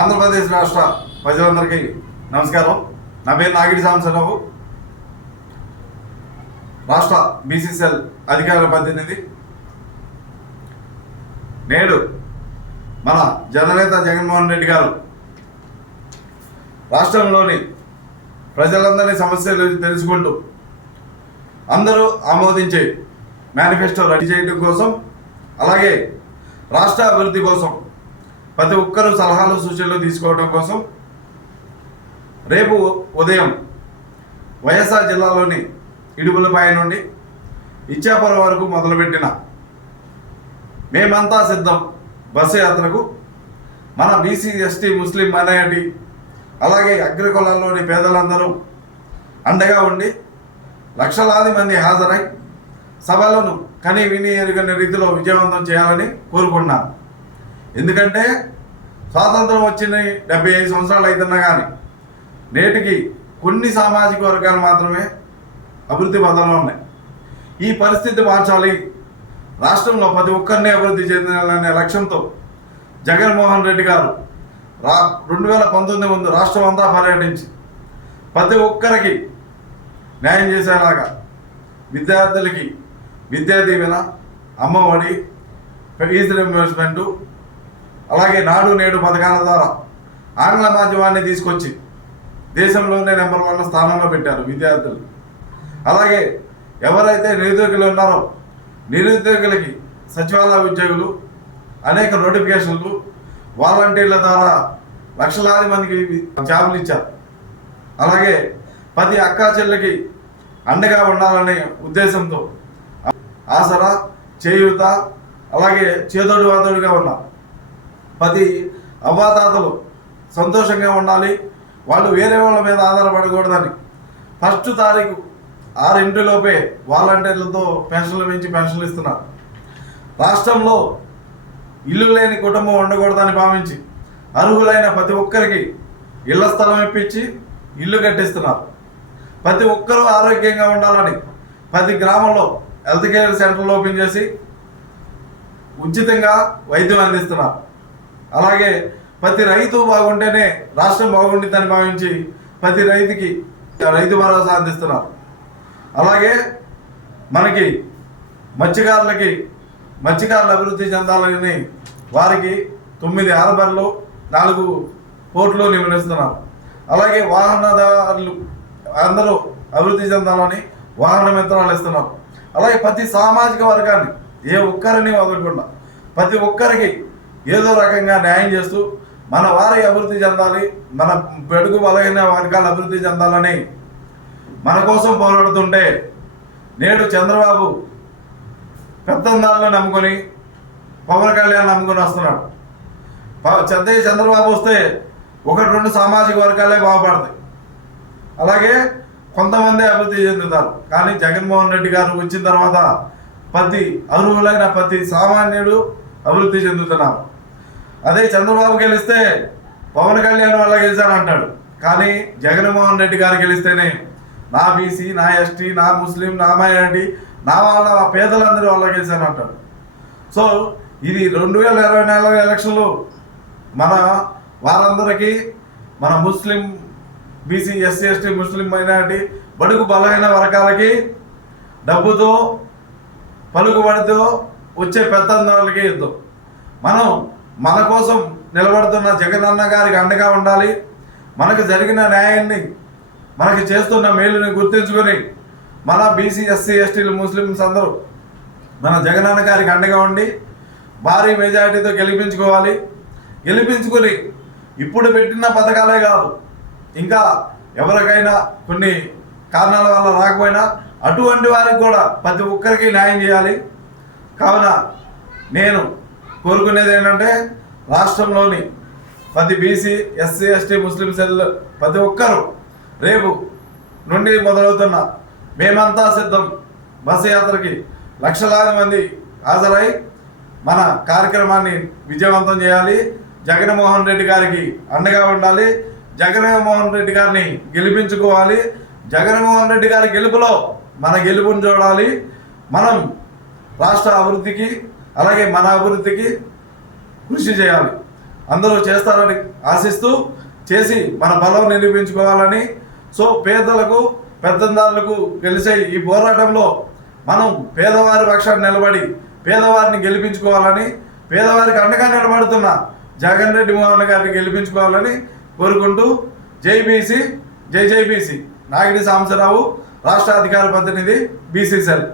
ఆంధ్రప్రదేశ్ రాష్ట్ర ప్రజలందరికీ నమస్కారం. నా పేరు నాగిడి సాంబశివరావు. రాష్ట్ర బీసీసీఎల్ అధికార ప్రతినిధి. నేడు మన జననేత జగన్మోహన్ రెడ్డి గారు రాష్ట్రంలోని ప్రజలందరి సమస్యలు తెలుసుకుంటూ అందరూ ఆమోదించే మేనిఫెస్టో రెడీ చేయడం కోసం అలాగే రాష్ట్ర అభివృద్ధి కోసం ప్రతి ఒక్కరూ సలహాలు సూచనలు తీసుకోవడం కోసం రేపు ఉదయం వైఎస్ఆర్ జిల్లాలోని ఇడుపులపాయ నుండి ఇచ్చాపురం వరకు మొదలుపెట్టిన మేమంతా సిద్ధం బస్సు యాత్రకు. మన బీసీ ఎస్టీ ముస్లిం మైనారిటీ అలాగే అగ్రకులాల్లోని పేదలందరూ అండగా ఉండి లక్షలాది మంది హాజరై సభలను కని విని ఎరుగని రీతిలో విజయవంతం చేయాలని కోరుకున్నాను ఎందుకంటే స్వాతంత్రం వచ్చిన డెబ్బై ఐదు సంవత్సరాలు అవుతున్నా కానీ నేటికి కొన్ని సామాజిక వర్గాలు మాత్రమే అభివృద్ధి పదంలో ఉన్నాయి. ఈ పరిస్థితి మార్చాలి. రాష్ట్రంలో ప్రతి ఒక్కరిని అభివృద్ధి చెందాలనే లక్ష్యంతో జగన్మోహన్ రెడ్డి గారు రా రెండు వేల పంతొమ్మిది ముందు రాష్ట్రం అంతా పర్యటించి ప్రతి ఒక్కరికి న్యాయం చేసేలాగా విద్యార్థులకి విద్యా దీవెన అమ్మఒడి ఫీజు రింబర్స్మెంటు అలాగే నాడు నేడు పథకాల ద్వారా ఆంగ్ల మాధ్యమాన్ని తీసుకొచ్చి దేశంలోనే నెంబర్ వన్ స్థానంలో పెట్టారు విద్యార్థులు. అలాగే ఎవరైతే నిరుద్యోగులు ఉన్నారో నిరుద్యోగులకి సచివాలయ ఉద్యోగులు అనేక నోటిఫికేషన్లు వాలంటీర్ల ద్వారా లక్షలాది మందికి జాబులు ఇచ్చారు. అలాగే ప్రతి అక్కా చెల్లెకి అండగా ఉండాలనే ఉద్దేశంతో ఆసరా చేయూత అలాగే చేదోడు వాదోడుగా ఉన్నా ప్రతి అవ్వాతాతలు సంతోషంగా ఉండాలి. వాళ్ళు వేరే వాళ్ళ మీద ఆధారపడకూడదని. ఫస్ట్ తారీఖు ఆరింటిలోపే వాలంటీర్లతో పెన్షన్లు పెంచి పెన్షన్లు ఇస్తున్నారు. రాష్ట్రంలో ఇల్లు లేని కుటుంబం ఉండకూడదని భావించి అర్హులైన ప్రతి ఒక్కరికి ఇళ్ళ స్థలం ఇప్పించి ఇల్లు కట్టిస్తున్నారు. ప్రతి ఒక్కరూ ఆరోగ్యంగా ఉండాలని ప్రతి గ్రామంలో హెల్త్ కేర్ సెంటర్లు ఓపెన్ చేసి ఉచితంగా వైద్యం అందిస్తున్నారు. అలాగే ప్రతి రైతు బాగుంటేనే రాష్ట్రం బాగుంటుందని భావించి ప్రతి రైతుకి రైతు భరోసా అందిస్తున్నారు. అలాగే మనకి మత్స్యకారులకి మత్స్యకారులు అభివృద్ధి చెందాలని వారికి తొమ్మిది హార్బర్లు నాలుగు పోర్టులు నిర్మిస్తున్నారు. అలాగే వాహనదారులు అందరూ అభివృద్ధి చెందాలని వాహన మిత్రాలు ఇస్తున్నారు. అలాగే ప్రతి సామాజిక వర్గాన్ని ఏ ఒక్కరిని వదలకుండా ప్రతి ఒక్కరికి ఏదో రకంగా న్యాయం చేస్తూ మన వారి అభివృద్ధి చెందాలి మన పెడుగు బలహీన వర్గాలు అభివృద్ధి చెందాలని మన కోసం పోరాడుతుంటే నేడు చంద్రబాబు పెద్దందాలను నమ్ముకొని పవన్ కళ్యాణ్ నమ్ముకొని వస్తున్నాడు. ప- చంద్రబాబు వస్తే ఒకటి రెండు సామాజిక వర్గాలే బాగుపడతాయి. అలాగే కొంతమంది అభివృద్ధి చెందుతారు. కానీ జగన్మోహన్ రెడ్డి గారు వచ్చిన తర్వాత ప్రతి అర్హులైన ప్రతి సామాన్యుడు అభివృద్ధి చెందుతున్నారు. అదే చంద్రబాబు గెలిస్తే పవన్ కళ్యాణ్ వల్ల గెలిచానంటాడు కానీ జగన్మోహన్ రెడ్డి గారు గెలిస్తేనే నా బీసీ నా ఎస్టీ నా ముస్లిం నా మైనార్టీ నా వాళ్ళ ఆ పేదలందరూ వల్ల గెలిచానంటాడు సో ఇది రెండు వేల ఇరవై నాలుగు ఎలక్షన్లు మన వారందరికీ మన Muslim BC SC ST Muslim minority బడుగు బలహీన వర్గాలకి డబ్బుతో పలుకుబడితో వచ్చే పెత్తందారులకి ఇద్దాం. మనం మన కోసం నిలబడుతున్న జగనన్న గారికి అండగా ఉండాలి. మనకు జరిగిన న్యాయాన్ని మనకి చేస్తున్న మేలుని గుర్తించుకొని మన బీసీ ఎస్సీ ఎస్టీలు ముస్లిమ్స్ అందరూ మన జగనన్న గారికి అండగా ఉండి భారీ మెజారిటీతో గెలిపించుకోవాలి. గెలిపించుకొని ఇప్పుడు పెట్టిన పథకాలే కాదు ఇంకా ఎవరికైనా కొన్ని కారణాల వల్ల రాకపోయినా అటువంటి వారికి కూడా ప్రతి ఒక్కరికి న్యాయం చేయాలి. కావున నేను కోరుకునేది ఏంటంటే రాష్ట్రంలోని ప్రతి BC SC ST Muslim cell ప్రతి ఒక్కరూ రేపు నుండి మొదలవుతున్న మేమంతా సిద్ధం. బస్సు యాత్రకి లక్షలాది మంది హాజరై మన కార్యక్రమాన్ని విజయవంతం చేయాలి. జగన్మోహన్ రెడ్డి గారికి అండగా ఉండాలి. జగన్మోహన్ రెడ్డి గారిని గెలిపించుకోవాలి. జగన్మోహన్ రెడ్డి గారి గెలుపులో మన గెలుపుని చూడాలి. మనం రాష్ట్ర అభివృద్ధికి అలాగే మన అభివృద్ధికి కృషి చేయాలి. అందరూ చేస్తారని ఆశిస్తూ చేసి మన బలం నిరూపించుకోవాలని సో పేదలకు పెద్దందారులకు గెలిచే ఈ పోరాటంలో మనం పేదవారి పక్షాన్ని నిలబడి పేదవారిని గెలిపించుకోవాలని పేదవారికి అండగా నిలబడుతున్న జగన్ రెడ్డి మోహన్ గారిని గెలిపించుకోవాలని కోరుకుంటూ జైబీసీ జై జైబీసీ నాగిడి రాష్ట్ర అధికార ప్రతినిధి బీసీసెల్